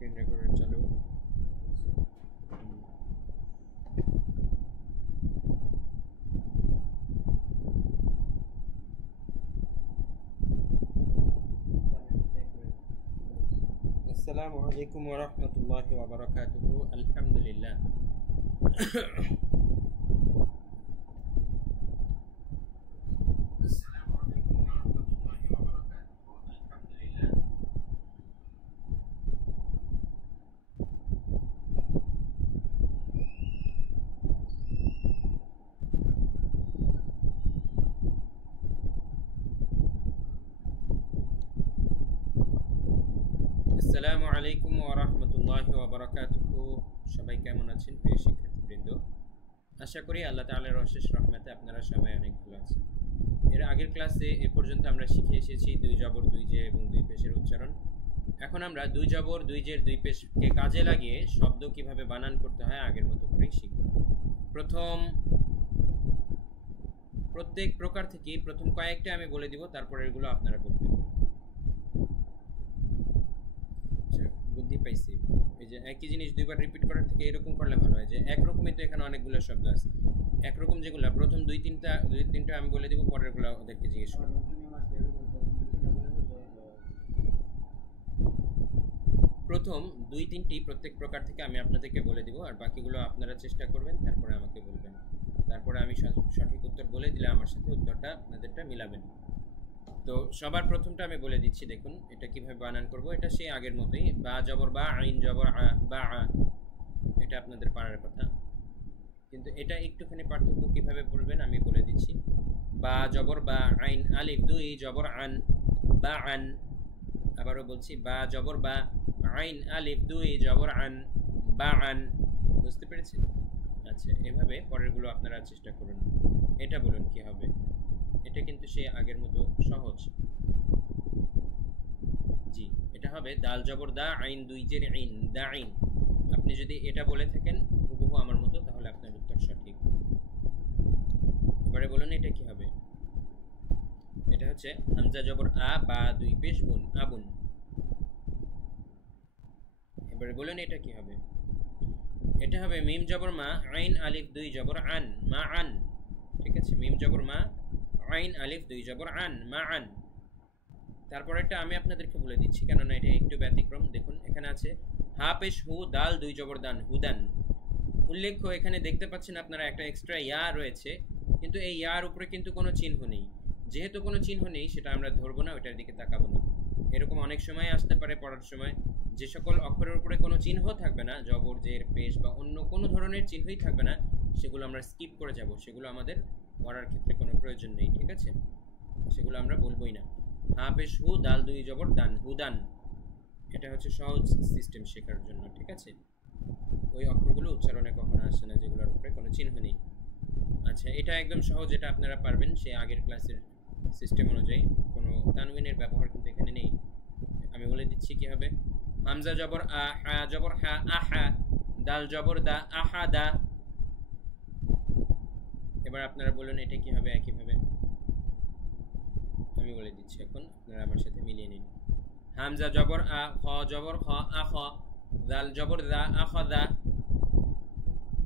Screen recorder চালু। আসসালামু আলাইকুম ওয়া রাহমাতুল্লাহি ওয়া বারাকাতুহু। আলহামদুলিল্লাহ। আসসালামু আলাইকুম ওয়া রাহমাতুল্লাহি ওয়া বারাকাতুহু। সবাই কেমন আছেন প্রিয় শিক্ষার্থীবৃন্দ? আশা করি আল্লাহ তাআলার অশেষ রহমতে আপনারা সবাই অনেক ভালো আছেন। এর আগের ক্লাসে এ পর্যন্ত আমরা শিখে এসেছি দুই জবর, দুই জের এবং দুই পেশের উচ্চারণ। এখন আমরা দুই জবর, দুই জের, দুই পেশকে কাজে লাগিয়ে শব্দ কিভাবে বানান করতে হয় আগের মতো করেই শিখব। প্রত্যেক প্রকার থেকে প্রথম কয়েকটা আমি বলে দিব, তারপর এগুলো আপনারা বলবেন। বুদ্ধি পাইছি। এই যে একই জিনিস দুইবার রিপিট করার থেকে এরকম করলে ভালো হয়, যে একরকমই তো এখানে অনেকগুলো শব্দ আছে। একরকম যেগুলো প্রথম দুই তিনটা আমি বলে দিব, পরেরগুলো ওদেরকে জিজ্ঞেস করব। প্রথম দুই তিনটি প্রত্যেক প্রকার থেকে আমি আপনাদেরকে বলে দিব, আর বাকিগুলো আপনারা চেষ্টা করবেন, তারপরে আমাকে বলবেন। তারপরে আমি সঠিক উত্তর বলে দিলে আমার সাথে উত্তরটা আপনাদেরটা মিলাবেন। তো সবার প্রথমটা আমি বলে দিচ্ছি, দেখুন এটা কিভাবে বানান করব। এটা সেই আগের মতোই, বা জবর বা, আইন জবর আ, বা আ। এটা আপনাদের পারার কথা, কিন্তু এটা একটুখানি পার্থক্য। কিভাবে বলবেন আমি বলে দিচ্ছি। বা জবর বা, আইন আলিফ দুই জবর আন, বা আন। আবারও বলছি, বা জবর বা, আইন আলিফ দুই জবর আন, বা আন। বুঝতে পেরেছেন? আচ্ছা, এভাবে পরেরগুলো আপনারা চেষ্টা করুন। এটা বলুন কি হবে। এটা কিন্তু সে আগের মতো সহজ। জি, এটা হবে দাল জবর দা, আইন দুই জের আইন, দা আইন। আপনি যদি এটা বলে থাকেন হুবহু আমার মতো, তাহলে আপনার উত্তর সঠিক। এবারে বলুন এটা কি হবে। এটা হচ্ছে হামজা জবর আ, বা দুই পেশ বুন, আবুন। এবারে বলুন এটা কি হবে। এটা হবে মিম জবর মা, আইন আলিফ দুই জবর আন, মা আন। ঠিক আছে, মিম জবর মা, আইন আলিফ দুই জবর আন, মা আন। তারপরেরটা আমি আপনাদেরকে বলে দিচ্ছি, কেননা এটা একটু ব্যতিক্রম। দেখুন এখানে আছে হা পেশ হু, দাল দুই জবর দান, হুদান। উল্লেখ্য এখানে দেখতে পাচ্ছেন আপনারা একটা এক্সট্রা ইয়া রয়েছে, কিন্তু এই ইয়ার উপরে কিন্তু কোনো চিহ্ন নেই। যেহেতু কোনো চিহ্ন নেই, সেটা আমরা ধরবো না, ওইটার দিকে তাকাবো না। এরকম অনেক সময় আসতে পারে পড়ার সময়, যে সকল অক্ষরের উপরে কোনো চিহ্ন থাকবে না, জবর জের পেশ বা অন্য কোনো ধরনের চিহ্নই থাকবে না, সেগুলো আমরা স্কিপ করে যাব। সেগুলো আমাদের পড়ার ক্ষেত্রে কোনো প্রয়োজন নেই। ঠিক আছে, সেগুলো আমরা বলবোই না। হা পেশ হু, দাল দুই জবর দান, হুদান। এটা হচ্ছে সহজ সিস্টেম শেখার জন্য। ঠিক আছে, ওই অক্ষরগুলো উচ্চারণে কখনো আসে না যেগুলোর উপরে কোনো চিহ্ন নেই। আচ্ছা, এটা একদম সহজ, এটা আপনারা পারবেন সেই আগের ক্লাসের সিস্টেম অনুযায়ী। কোনো তানউইনের ব্যবহার কিন্তু এখানে নেই। আমি বলে দিচ্ছি কি হবে। হামজা জবর আ, হা জবর হা, আহা। দাল জবর দা, আহা দা। এবার আপনারা বলুন এটা কি হবে। একইভাবে আমি বলে দিচ্ছি, এখন আপনারা আমার সাথে মিলিয়ে নিন। হামজা জবর আ, খ জবর খ, আখ। দাল জবর দা, আখ দা।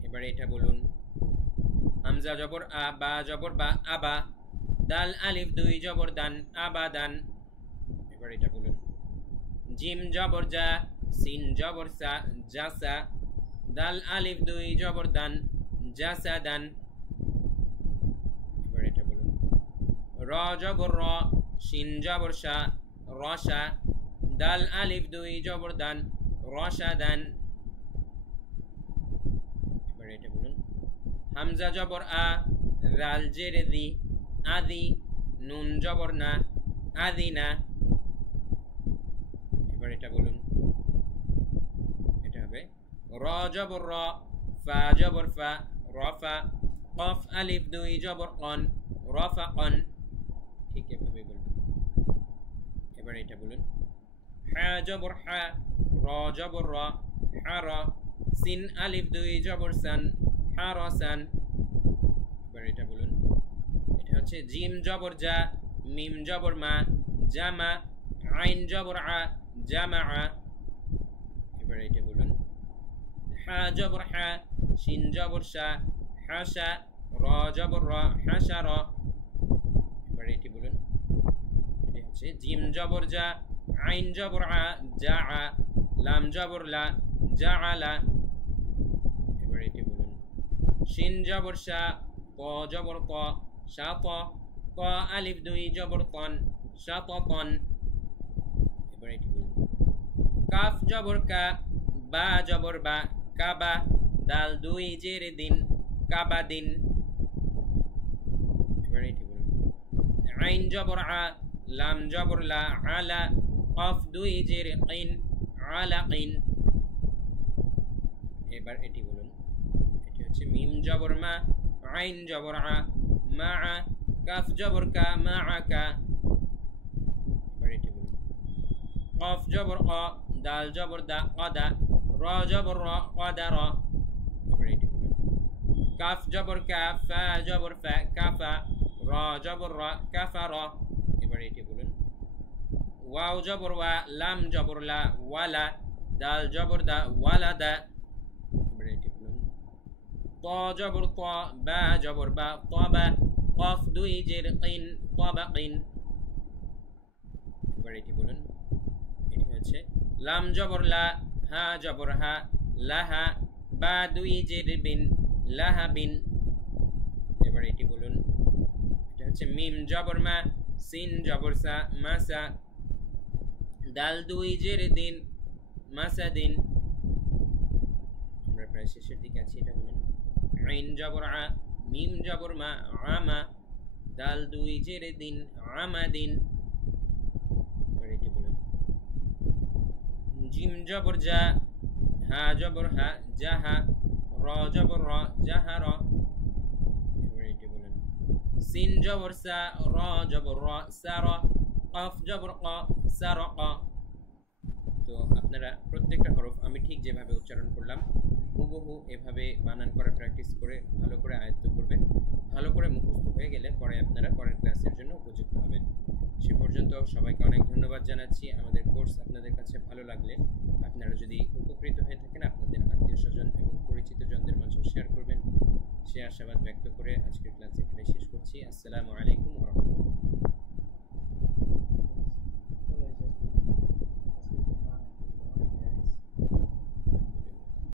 এবারে এটা বলুন। হামজা জবর আ, বা জবর বা, আবা। দাল আলিফ দুই জবর দান, আবাদান। এবার এটা বলুন। জিম জবর জা, সিন জবর সা, জাসা। দাল আলিফ দুই জবর দান, জাসাদান। এবার এটা বলুন। র জবর র, শিন জবর শা, রসা। দাল আলিফ দুই জবর দান, রসাদান। এবার এটা বলুন। হামজা জবর আ, রাল জের দি, আদি। নুন জবর না, আদিনা। এবার এটা বলুন। এটা হবে র জবর র, ফা জবর ফা, রফা। কফ আলিফ দুই জবর কন, রফা কন। ঠিক এভাবে বলবেন। এবার এটা বলুন। হা জবর হা, র জবর র, হার। সিন আলিফ দুই জবর সান, হারসান। এবার এটা বলুন। এটা হচ্ছে জিম জবর জা, মিম জবর মা, জামা। আইন জবর আ, জামা। এবার এটা বলুন। হা জবর হা, শিন জবর শা, হাসা, র জবর র, হাসার। এবার এটি বলুন। এটি হচ্ছে জিম জবর জা, আইন জবর আ, জা আ, লাম জবর লা, জা আলা। এবার এটি বলুন। শিন জবর শা, ক জবর ক, শা ক, ক আলিফ দুই জবর কন, শা ক কন। এবার এটি বলুন। কাফ জবর কা, বা জবর বা, কাবা, দাল দুই জের দিন, কাবা দিন। এবার এটি বলুন। আইন জবর আ, লাম জবর লা, আলা, কফ দুই জের কিন, আলা কিন। এবার এটি বলুন। এটি হচ্ছে মিম জবর মা, আইন জবর আ, মা আ, কাফ জবর কা, মা আ কা। এবার এটি বলুন। কফ জবর ক, দাল জবর দা, কদা, র জবর র, কদার। এবার এটি বলুন। কাফ জবর কা, ফা জবর ফা, কাফা, র জবর র, কাফার। এবার এটি বলুন। ওয়াও জবর ওয়া, লাম জবর লা, ওয়ালা, দাল জবর দা, ওয়ালাদা। এবার এটি বলুন। ত জবর ত, বা জবর বা, তবা, কফ দুই জের কিন, তবাকিন। এবার এটি বলুন। এটি হচ্ছে লাম জবর লা, হা জবর হা, লাহা, বা দুই জের বিন, লাহাবিন। এবার এটি বলুন। এটা হচ্ছে মিম জবর মা, সিন জবর সা, মাসা, দাল দুই জের দিন, মাসাদিন। আমরা প্রায় শেষের দিকে আছি। এটা বলুন। আইন জবর আ, মিম জবর মা, আমা, দাল দুই জের দিন, আমাদিন। এবার এটি বলুন। জিম জবর জা, হা জবর হা, জাহা, র জবর র, জাহার। এবার এটি বলুন। সিন জবর সা, র জবর র, সার, কফ জবর ক, সারক। তো আপনারা প্রত্যেকটা হরফ আমি ঠিক যেভাবে উচ্চারণ করলাম হুবহু এভাবে বানান করার প্র্যাকটিস করে ভালো করে আয়ত্ত করবেন। ভালো করে মুখস্থ হয়ে গেলে পরে আপনারা পরের ক্লাসের জন্য উপযুক্ত হবেন। সে পর্যন্ত সবাইকে অনেক ধন্যবাদ জানাচ্ছি। আমাদের কোর্স আপনাদের কাছে ভালো লাগলে আপনারা যদি উপকৃত হয়ে থাকেন আপনাদের আত্মীয় স্বজন এবং পরিচিত জনদের মাঝে শেয়ার করবেন। সে আশাবাদ ব্যক্ত করে আজকের ক্লাস এখানে শেষ করছি। আসসালামু আলাইকুম ওয়া রাহমাতুল্লাহ।